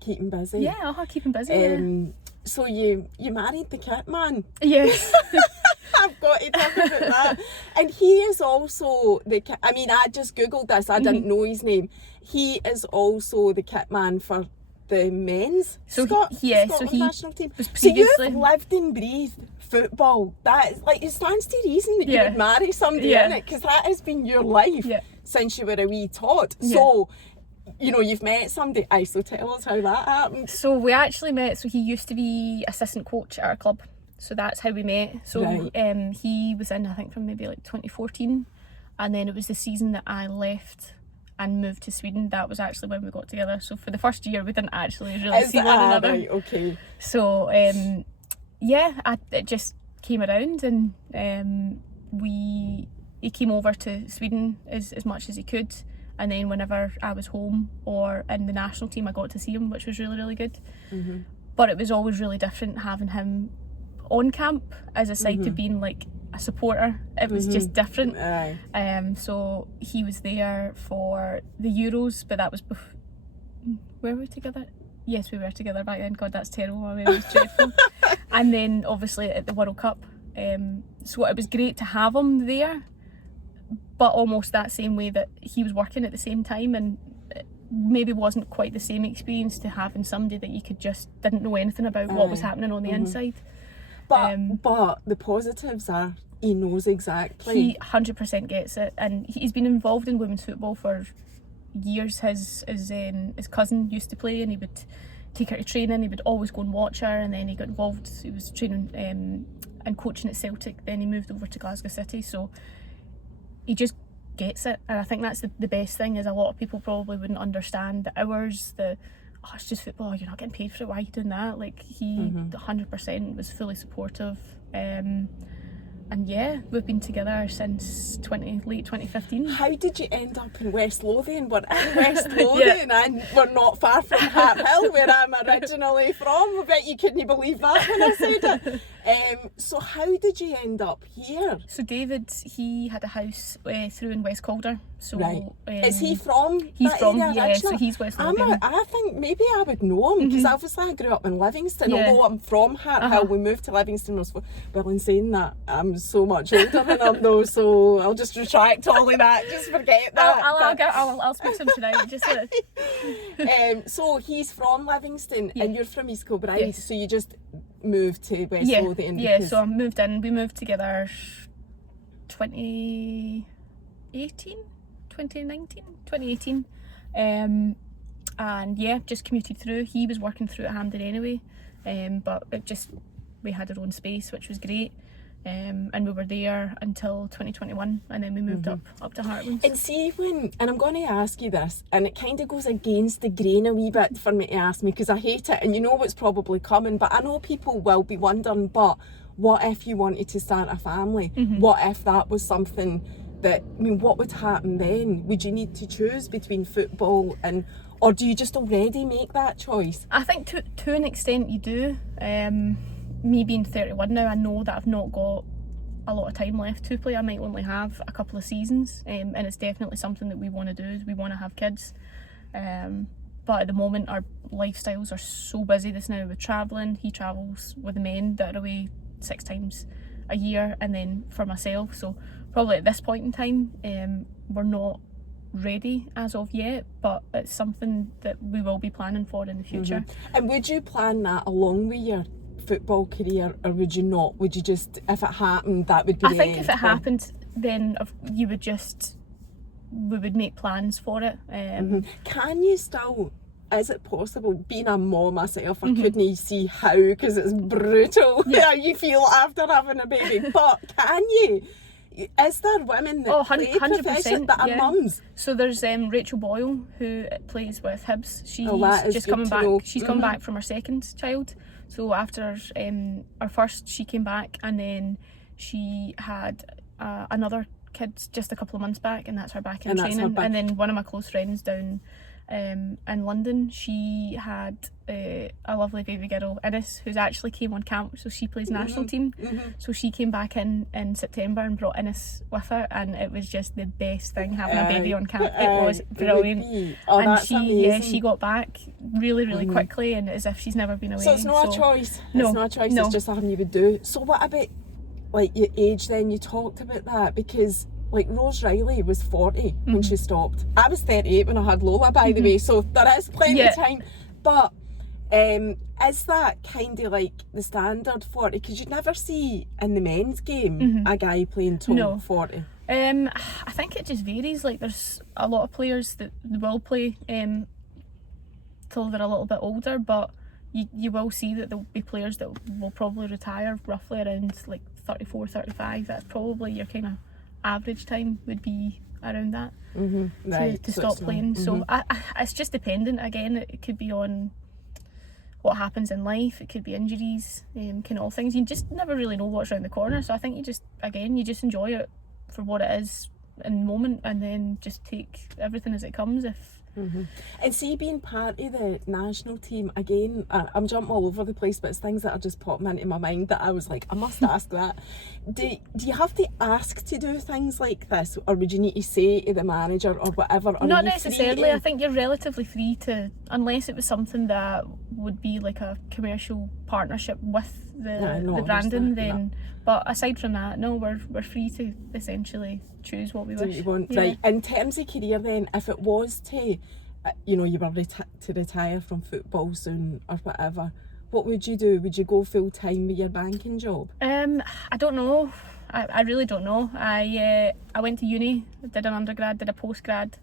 keeping busy. Yeah, keeping busy. So you married the kit man. Yes. I've got to talk about that. And he is also I just googled this, I didn't know his name. He is also the kit man for the men's Scotland national team. So you've lived and breathed football. That is like, it stands to reason that you would marry somebody in it, because that has been your life since you were a wee tot. So you know, you've met somebody. So tell us how that happened. So we actually met. So he used to be assistant coach at our club. So that's how we met. So he was in, I think, from maybe like 2014, and then it was the season that I left and moved to Sweden. That was actually when we got together. So for the first year, we didn't actually really see one another. Right, okay. So it just came around, and he came over to Sweden as much as he could. And then whenever I was home or in the national team, I got to see him, which was really, really good. But it was always really different having him on camp as a side to being like a supporter. It was just different. So he was there for the Euros, but that was were we together? Yes, we were together back then. God, that's terrible. I mean, it was dreadful. And then obviously at the World Cup. So it was great to have him there, but almost that same way that he was working at the same time, and it maybe wasn't quite the same experience to having somebody that you didn't know anything about what was happening on the inside. But the positives are he knows exactly. He 100% gets it, and he's been involved in women's football for years. His cousin used to play, and he would take her to training. He would always go and watch her, and then he got involved. He was training and coaching at Celtic. Then he moved over to Glasgow City. So he just gets it, and I think that's the best thing. Is a lot of people probably wouldn't understand the hours, it's just football, you're not getting paid for it, why are you doing that? Like, he 100% was fully supportive, and yeah, we've been together since late 2015. How did you end up in West Lothian? We're in West Lothian, and we're not far from Hart Hill, where I'm originally from. I bet you couldn't believe that when I said it. So how did you end up here? So David, he had a house through in West Calder. So is he from? He's from so he's West Lothian. I think maybe I would know him, because obviously I grew up in Livingston. Although I'm from Hart Hill, we moved to Livingston. In saying that, I'm so much older than him though, so I'll just retract all of that. Just forget that. I'll speak to him tonight. Just so he's from Livingston, and you're from East Kilbride. Yes. So you just moved to West Lothian. Yeah. So I moved in. We moved together 2018. And yeah, just commuted through. He was working through at Hampden anyway, but we had our own space, which was great. And we were there until 2021, and then we moved up to Heartlands. And see, and I'm going to ask you this, and it kind of goes against the grain a wee bit for me to ask me, because I hate it, and you know what's probably coming, but I know people will be wondering, but what if you wanted to start a family? What if that was something that, I mean, what would happen then? Would you need to choose between football or do you just already make that choice? I think to an extent you do. Me being 31 now, I know that I've not got a lot of time left to play. I might only have a couple of seasons, and it's definitely something that we want to do, is we want to have kids. But at the moment our lifestyles are so busy this now with travelling. He travels with the men that are away 6 times a year, and then for myself, so probably at this point in time we're not ready as of yet, but it's something that we will be planning for in the future. And would you plan that along with your football career, or would you not? Would you just, if it happened, that would be I think if it happened, then we would make plans for it. Can you still, is it possible, being a mom myself, I couldn't see how, because it's brutal how you feel after having a baby, but can you? Is there women that play 100%, profession that are mums? So there's Rachel Boyle, who plays with Hibs. She's just coming back. She's come back from her second child. So after our first, she came back, and then she had another kid just a couple of months back, and that's her back in training. And then one of my close friends down in London, she had a lovely baby girl, Innes, who's actually came on camp, so she plays national team. So she came back in September and brought Innes with her, and it was just the best thing having a baby on camp. It was brilliant. And she got back really quickly, and as if she's never been away. So it's not a choice. No, it's not a choice. No. It's just something you would do. So what about like your age then? You talked about that, because like Rose Riley was 40 when she stopped. I was 38 when I had Lola, by the way, so there is plenty of time. But is that kind of like the standard 40? Because you'd never see in the men's game a guy playing till 40. I think it just varies. Like there's a lot of players that will play till they're a little bit older, but you will see that there'll be players that will probably retire roughly around like 34, 35. That's probably your kind of average time, would be around that to stop playing. So it's just dependent. Again, it could be on what happens in life, it could be injuries, kind of all things. You just never really know what's around the corner, so I think you just enjoy it for what it is in the moment, and then just take everything as it comes. And see, being part of the national team, again, I'm jumping all over the place, but it's things that are just popping into my mind that I was like, I must ask that. Do you have to ask to do things like this, or would you need to say to the manager or whatever? Or not necessarily. I think you're relatively free to, unless it was something that would be like a commercial partnership with the branding, then. But aside from that, no, we're free to essentially choose what we wish. You want. Right. In terms of career then, if it was to, you were to retire from football soon or whatever, what would you do? Would you go full time with your banking job? I don't know. I really don't know. I went to uni, did an undergrad, did a postgrad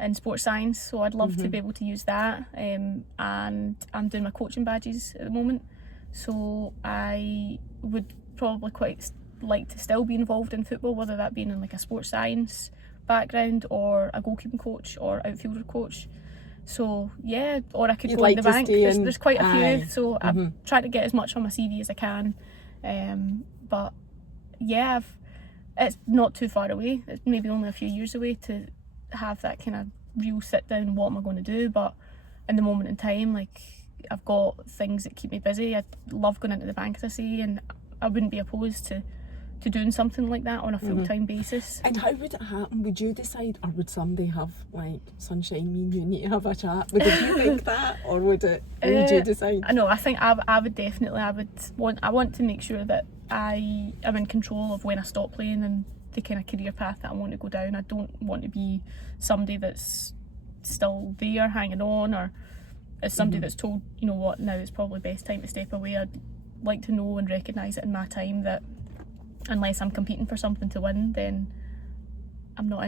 in sports science, so I'd love to be able to use that. And I'm doing my coaching badges at the moment, so I would probably quite like to still be involved in football, whether that being in like a sports science background or a goalkeeping coach or outfielder coach. So yeah, or I could go in the bank. There's quite a few, so I've tried to get as much on my CV as I can. But yeah, it's not too far away. It's maybe only a few years away to have that kind of real sit down, what am I going to do? But in the moment in time, like, I've got things that keep me busy. I love going into the bank, as I say, and I wouldn't be opposed to to doing something like that on a full-time basis. And how would it happen? Would you decide, or would somebody have, like, Sunshine, me and you need to have a chat? Would you think that, or would you decide? No, I think I would definitely, I want to make sure that I am in control of when I stop playing and the kind of career path that I want to go down. I don't want to be somebody that's still there hanging on, or as somebody that's told, you know what, now it's probably best time to step away. I'd like to know and recognise it in my time that unless I'm competing for something to win, then not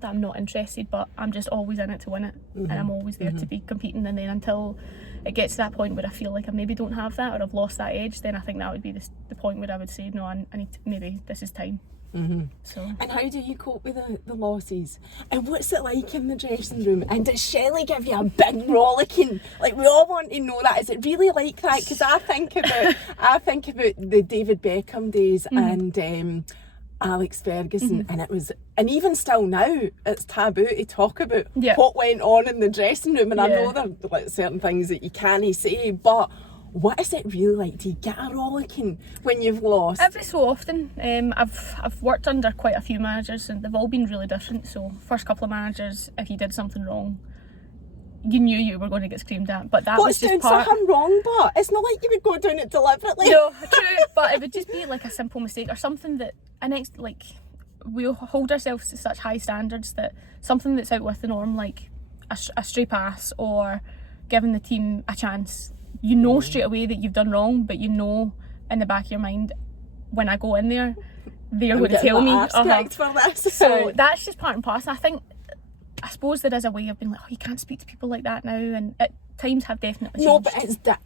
that I'm not interested, but I'm just always in it to win it, and I'm always there to be competing. And then until it gets to that point where I feel like I maybe don't have that, or I've lost that edge, then I think that would be the point where I would say, no, I need to, maybe this is time. So. And how do you cope with the losses? And what's it like in the dressing room? And does Shelley give you a big rollicking? Like, we all want to know that. Is it really like that? Because I think about the David Beckham days and Alex Ferguson, and even still now, it's taboo to talk about what went on in the dressing room. And I know there are like certain things that you can't say, but what is it really like? Do you get a rollicking when you've lost? Every so often. I've worked under quite a few managers and they've all been really different. So first couple of managers, if you did something wrong, you knew you were going to get screamed at. But that was just part. Something wrong, but it's not like you would go doing it deliberately. No, true. But it would just be like a simple mistake or something that we hold ourselves to such high standards that something that's out with the norm, like a stray pass or giving the team a chance. You know straight away that you've done wrong, but you know in the back of your mind, when I go in there, they're going to tell me. For this. So that's just part and parcel. I suppose there is a way of being like, oh, you can't speak to people like that now, and at times have definitely changed. No, but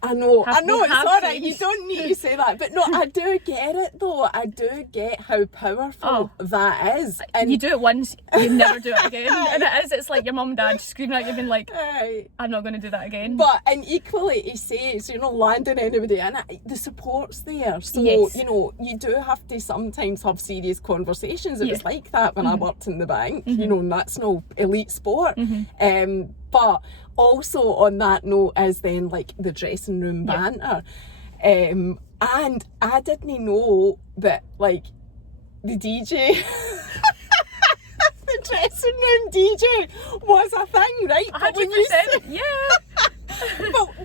I know, it's alright, you don't need to say that, but no, I do get it though. I do get how powerful that is. And you do it once, you never do it again. And it's like your mum and dad screaming at you being like, I'm not going to do that again. But, and equally he says, you're not landing anybody in it, the support's there. So, you know, you do have to sometimes have serious conversations. It was like that when I worked in the bank, you know, and that's no elite sport. But also on that note is then like the dressing room banter. And I didn't know that like the DJ, the dressing room DJ was a thing, right? 100%,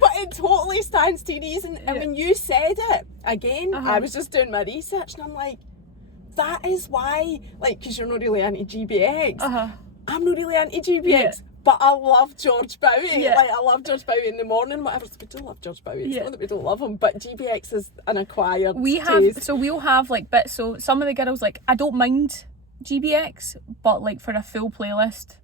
but it totally stands to reason. And when you said it, again, I was just doing my research and I'm like, that is why, like, because you're not really into GBX. I'm not really into GBX. But I love George Bowie. Like, I love George Bowie in the morning, whatever. We do love George Bowie. It's not that we don't love him, but GBX is an acquired taste. So we'll have like bits. So some of the girls, like, I don't mind GBX, but like for a full playlist,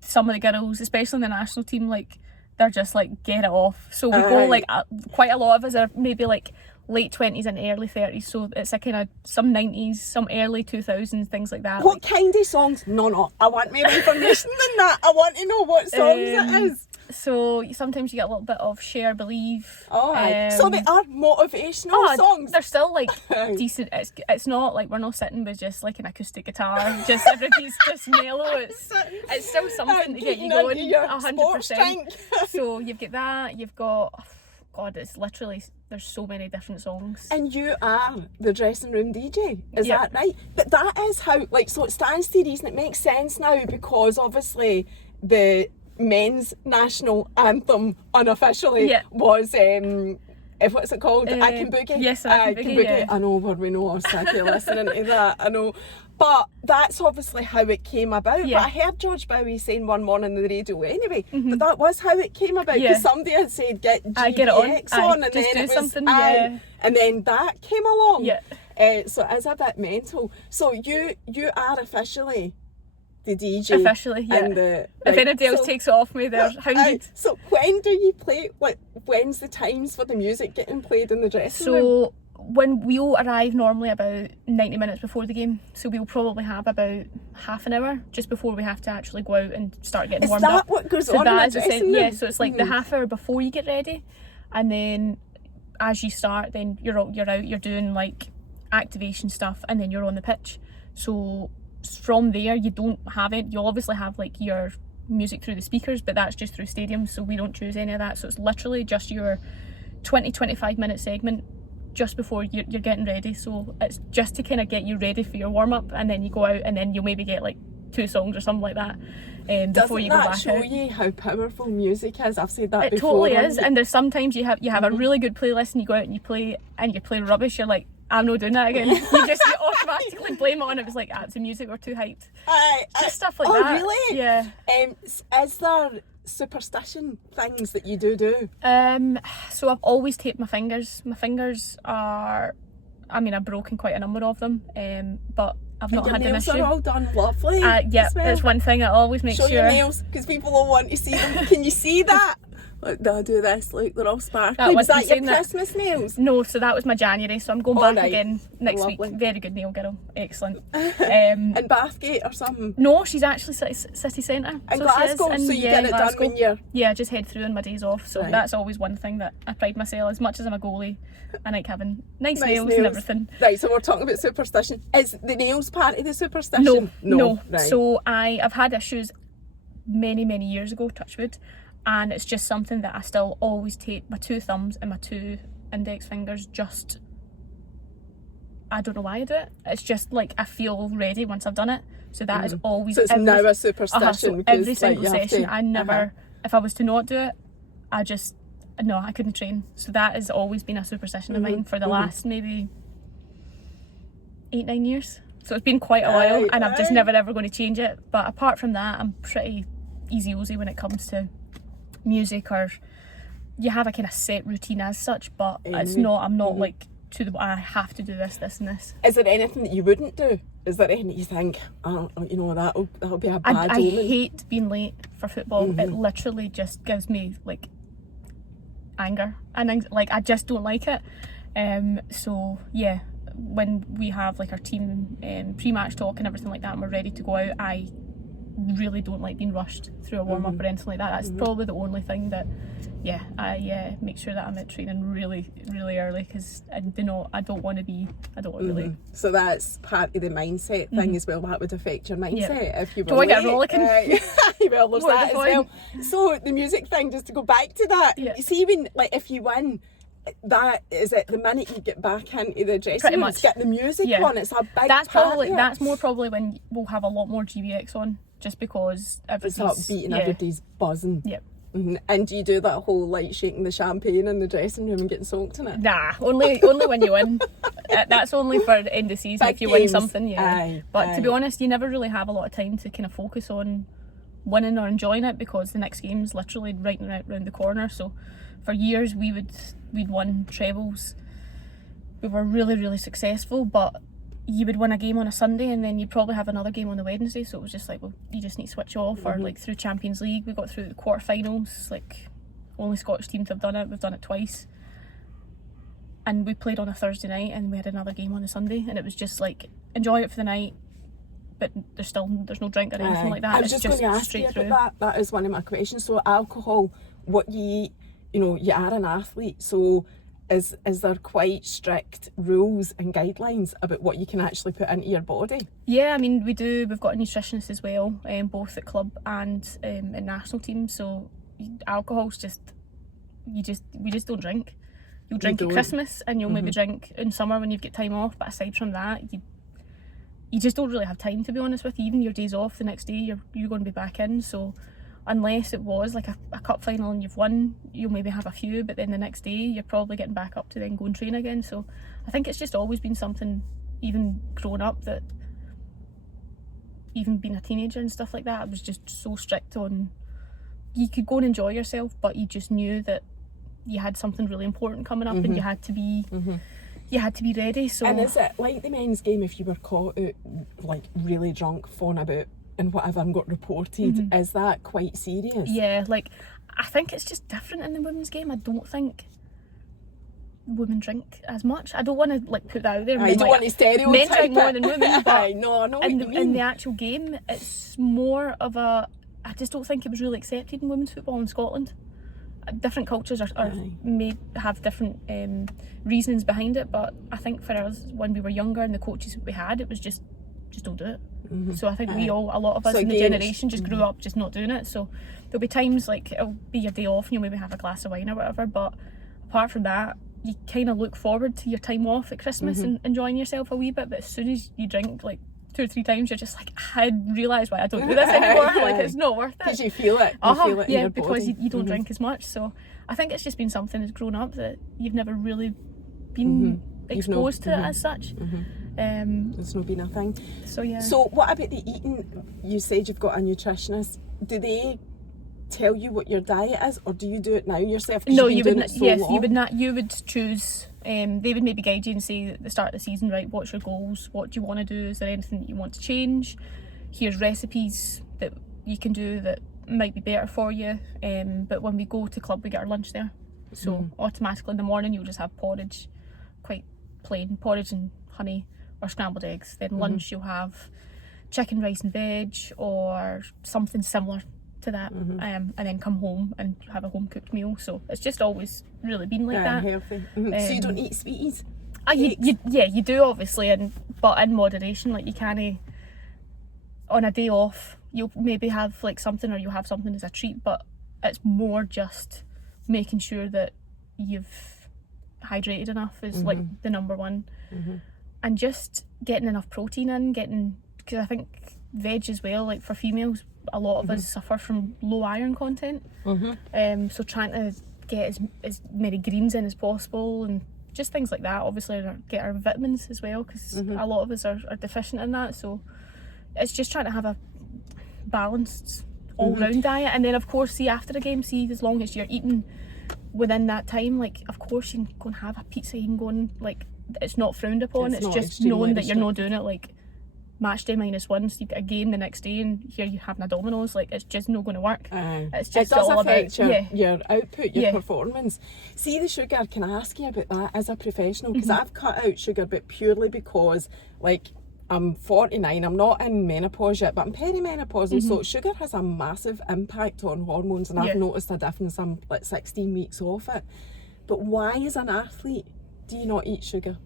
some of the girls, especially in the national team, like, they're just like, get it off. So we go like, quite a lot of us are maybe like late 20s and early 30s, so it's a kind of some 90s, some early 2000s, things like that. What kind of songs? No, I want more information than that. I want to know what songs it is. So sometimes you get a little bit of Share, Believe. So they are motivational songs. They're still like decent. It's not like we're not sitting with just like an acoustic guitar, just everybody's just mellow. It's still something to get you going. 100%. So you've got that. You've got. God, it's literally, there's so many different songs. And you are the dressing room DJ, is that right? But that is how, like, so it stands to reason, it makes sense now, because obviously the men's national anthem unofficially was, what's it called? I Can Boogie? Yes, I Can Boogie. I know, but we know our sick of listening to that, I know. But that's obviously how it came about. But I heard George Bowie saying one morning on the radio anyway. But that was how it came about. Because somebody had said, get GBX on. And then it was, something, and then that came along. So it's a bit mental. So you are officially the DJ. Officially, if anybody else takes it off me, they're hounded. So when do you play, like, when's the times for the music getting played in the dressing room? When we'll arrive normally about 90 minutes before the game, so we'll probably have about half an hour just before we have to actually go out and start getting warmed up. Is that what goes on in the dressing room? Yeah, so it's like the half hour before you get ready, and then as you start, then you're out, you're doing like activation stuff, and then you're on the pitch. So from there, you don't have it. You'll obviously have like your music through the speakers, but that's just through stadiums, so we don't choose any of that. So it's literally just your 20-25 minute segment just before you're getting ready, so it's just to kind of get you ready for your warm-up, and then you go out and then you'll maybe get like 2 songs or something like that before you go back out. Doesn't that show you how powerful music is? I've said that it before. It totally is, and there's sometimes you have a really good playlist and you go out and you play rubbish, you're like, I'm not doing that again. you automatically blame it on it was like, it's the music, we're too hyped. Just stuff like that. Oh really? Yeah. Is there superstition things that you do? So I've always taped my fingers. My fingers are, I've broken quite a number of them, but I've not had an issue. Your nails are all done lovely. Yeah, it's one thing I always make sure. Show your nails, because people will want to see them. Can you see that? Look, they'll do this. Look, they're all sparkly. Was that your Christmas nails? No, so that was my January. So I'm going back again next week. Very good nail girl. Excellent. In Bathgate or something? No, she's actually city centre. In Glasgow, so you get it done when you're... Yeah, I just head through on my days off. So that's always one thing that I pride myself. As much as I'm a goalie, I like having nice nails and everything. Right, so we're talking about superstition. Is the nails part of the superstition? No. Right. So I've had issues many years ago, touch wood. And it's just something that I still always tape my 2 thumbs and my 2 index fingers. Just, I don't know why I do it. It's just like I feel ready once I've done it. So that is always. So it's now a superstition. So every single session, I never. If I was to not do it, I couldn't train. So that has always been a superstition of mine for the last maybe 8-9 years. So it's been quite a while, and I'm just never ever going to change it. But apart from that, I'm pretty easy when it comes to music, or you have a kind of set routine as such, but it's not, I'm not like I have to do this and this. Is there anything that you wouldn't do? Is there anything you think, that'll be a bad omen? I hate being late for football. It literally just gives me like anger, and like I just don't like it. So yeah, when we have like our team pre-match talk and everything like that and we're ready to go out, I really don't like being rushed through a warm-up or anything like that. That's probably the only thing that I make sure that I'm at training really early, because I don't want to be late. So that's part of the mindset thing as well. That would affect your mindset if you were late. Do I get rollicking? Well, there's that as well. So the music thing, just to go back to that, you see, when like if you win, that is it, the minute you get back into the dressing room, get the music on, it's a big that's more probably when we'll have a lot more GBX on, just because everybody's it's upbeat and everybody's buzzing. Yep. And do you do that whole like shaking the champagne in the dressing room and getting soaked in it? Nah, only when you win. That's only for the end of season, if you win something, But to be honest, you never really have a lot of time to kind of focus on winning or enjoying it, because the next game's literally right around the corner. So for years we'd won trebles. We were really successful, but you would win a game on a Sunday and then you'd probably have another game on the Wednesday, so it was just like, well, you just need to switch off. Or like through Champions League, we got through the quarterfinals, like only Scottish teams have done it. We've done it twice, and we played on a Thursday night and we had another game on a Sunday, and it was just like, enjoy it for the night, but there's no drink or anything like that. I was just going to ask you about that. That is one of my questions. So alcohol, what you eat, you are an athlete, so is there quite strict rules and guidelines about what you can actually put into your body? Yeah, we do. We've got a nutritionist as well, both at club and in national teams. So alcohol's we just don't drink. You'll drink at Christmas and you'll maybe drink in summer when you've got time off, but aside from that, you just don't really have time, to be honest with you. Even your days off, the next day you're going to be back in. So unless it was like a cup final and you've won, you'll maybe have a few, but then the next day you're probably getting back up to then go and train again. So I think it's just always been something, even growing up, that even being a teenager and stuff like that, I was just so strict on, you could go and enjoy yourself, but you just knew that you had something really important coming up and you had to be ready. So, and is it like the men's game, if you were caught out like really drunk, phone about and whatever and got reported, is that quite serious? Yeah, like I think it's just different in the women's game. I don't think women drink as much. I don't want to like put that out there. I don't want to stereotype men drink more than women, but no, in the actual game, it's more of a, I just don't think it was really accepted in women's football in Scotland. Different cultures may have different reasons behind it, but I think for us, when we were younger and the coaches that we had, it was just don't do it. So I think a lot of us in the generation just grew up just not doing it. So there'll be times like it'll be your day off and you'll maybe have a glass of wine or whatever, but apart from that, you kind of look forward to your time off at Christmas and enjoying yourself a wee bit, but as soon as you drink like 2 or 3 times, you're just like, I realise why I don't do this anymore. Like, it's not worth it. Because you feel it. You feel it in your because body. you don't drink as much. So I think it's just been something that's grown up that you've never really been exposed to it as such. It's not been a thing. So yeah. So what about the eating? You said you've got a nutritionist. Do they tell you what your diet is, or do you do it now yourself? No, you would. Long? You would not. You would choose. They would maybe guide you and say at the start of the season, right, what's your goals? What do you want to do? Is there anything that you want to change? Here's recipes that you can do that might be better for you. But when we go to club, we get our lunch there. So automatically in the morning you'll just have porridge, quite plain porridge and honey or scrambled eggs. Then lunch you'll have chicken, rice and veg or something similar to that, and then come home and have a home cooked meal. So it's just always really been like that. Healthy. So you don't eat sweeties? You do obviously, but in moderation. Like you can't, on a day off you'll maybe have like something, or you'll have something as a treat, but it's more just making sure that you've hydrated enough is like the number one, and just getting enough protein in, because I think veg as well, like for females, a lot of us suffer from low iron content, so trying to get as many greens in as possible and just things like that. Obviously get our vitamins as well, because a lot of us are deficient in that. So it's just trying to have a balanced all-round diet. And then of course, see after a game, see as long as you're eating within that time, like of course you can go and have a pizza, you can go and like, it's not frowned upon. It's just knowing that you're not doing it like match day -1, so you get a game the next day and here you're having a Domino's. Like it's just not going to work. It's just it does all affect about your output, your performance. See the sugar, can I ask you about that as a professional? Because I've cut out sugar, but purely because like I'm 49, I'm not in menopause yet, but I'm perimenopausal, so sugar has a massive impact on hormones, and I've noticed a difference. I'm like 16 weeks off it. But why, as an athlete, do you not eat sugar?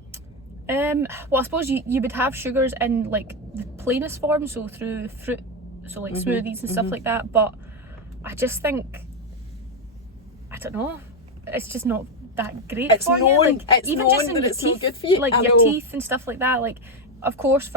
Well, I suppose you would have sugars in like the plainest form, so through fruit, so like smoothies and stuff like that, but I just think, I don't know, it's just not that great for you. Like, it's even known just in that your it's teeth, not good for you. like your teeth and stuff like that. Like, of course,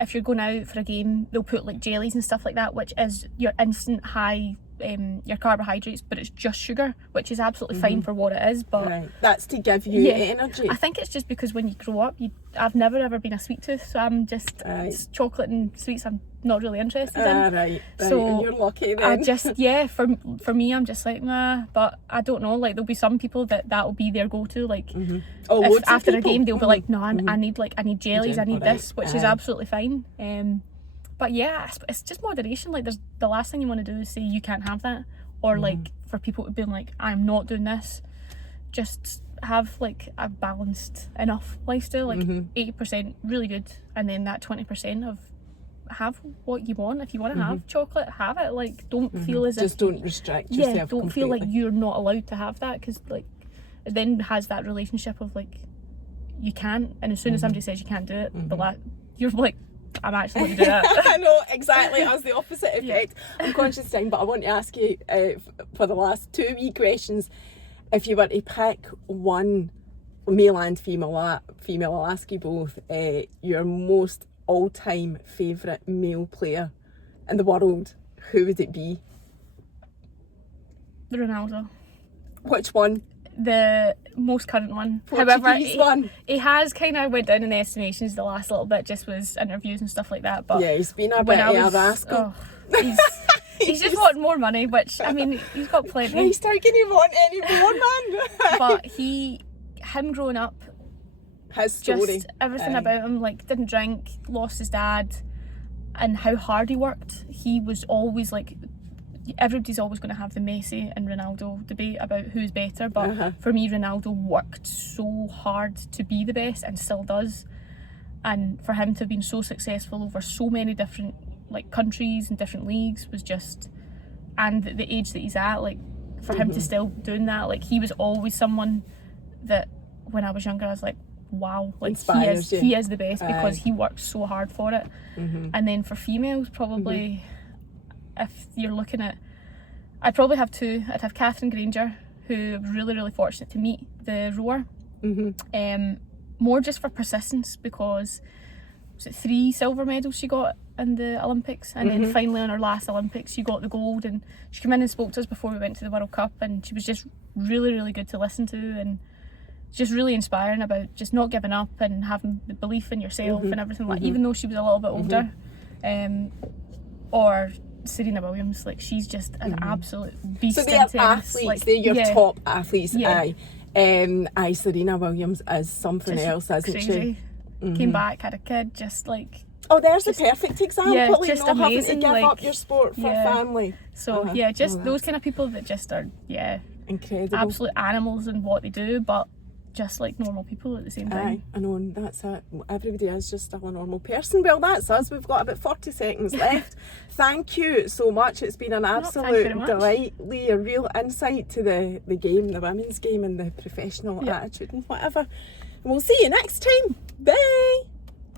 if you're going out for a game, they'll put like jellies and stuff like that, which is your instant high, your carbohydrates, but it's just sugar, which is absolutely fine for what it is. But that's to give you energy. I think it's just because when you grow up, I've never ever been a sweet tooth, so I'm just it's chocolate and sweets I'm not really interested in. Right. So and you're lucky then. I just for me, I'm just like nah. But I don't know, like there'll be some people that'll be their go-to. Like if after a game they'll be like, no, I need jellies, I need this, which is absolutely fine. But yeah, it's just moderation. Like there's the last thing you want to do is say you can't have that, or like for people to be like, I'm not doing this. Just have like a balanced enough lifestyle, like 80% really good, and then that 20% of have what you want. If you want to have chocolate, have it. Like don't feel as just don't restrict yourself. Don't completely. feel like you're not allowed to have that, because like it then has that relationship of like you can't, and as soon as somebody says you can't do it, you're like, I'm actually going to do that. I know, exactly. It has the opposite effect. I'm conscious of time, but I want to ask you for the last 2 wee questions, if you were to pick one, male and female, I'll ask you both, your most all-time favourite male player in the world, who would it be? Ronaldo. Which one? The most current one. Portuguese one. He has kind of went down in the estimations the last little bit, just with interviews and stuff like that. But yeah, he's been a bit of a rascal. He's just wanting more money, which I mean, he's got plenty. Christ, how can you want any more, man? But him growing up, his story, just everything about him, like didn't drink, lost his dad, and how hard he worked. He was always like, everybody's always going to have the Messi and Ronaldo debate about who's better, but for me, Ronaldo worked so hard to be the best and still does, and for him to have been so successful over so many different like countries and different leagues was just, and the age that he's at, like for him to still doing that, like he was always someone that when I was younger I was like, wow, like he is the best, because he worked so hard for it. And then for females, probably if you're looking at, I'd probably have two. I'd have Catherine Granger, who I was really, really fortunate to meet, the rower. Mm-hmm. More just for persistence, because was it 3 silver medals she got in the Olympics, and then finally on her last Olympics she got the gold, and she came in and spoke to us before we went to the World Cup, and she was just really, really good to listen to, and just really inspiring about just not giving up and having the belief in yourself and everything, like even though she was a little bit older. Or Serena Williams, like she's just an absolute beast. So they in are tennis. athletes, like, they're your yeah, top athletes. Yeah. Aye, Serena Williams is something just else, isn't crazy. she? Came back, had a kid, just like, Oh, there's the perfect example. yeah, Like, just not having to amazing, give like, up your sport for yeah. family. so Oh, just those that's kind of people that just are incredible. absolute animals in what they do, but just like normal people at the same time. Aye, I know, and that's it. Everybody is just still a normal person. Well, that's us. We've got about 40 seconds left. Thank you so much. It's been an thank you absolute very much. delight, Lee, a real insight to the game, the women's game, and the professional attitude and whatever. And we'll see you next time. Bye.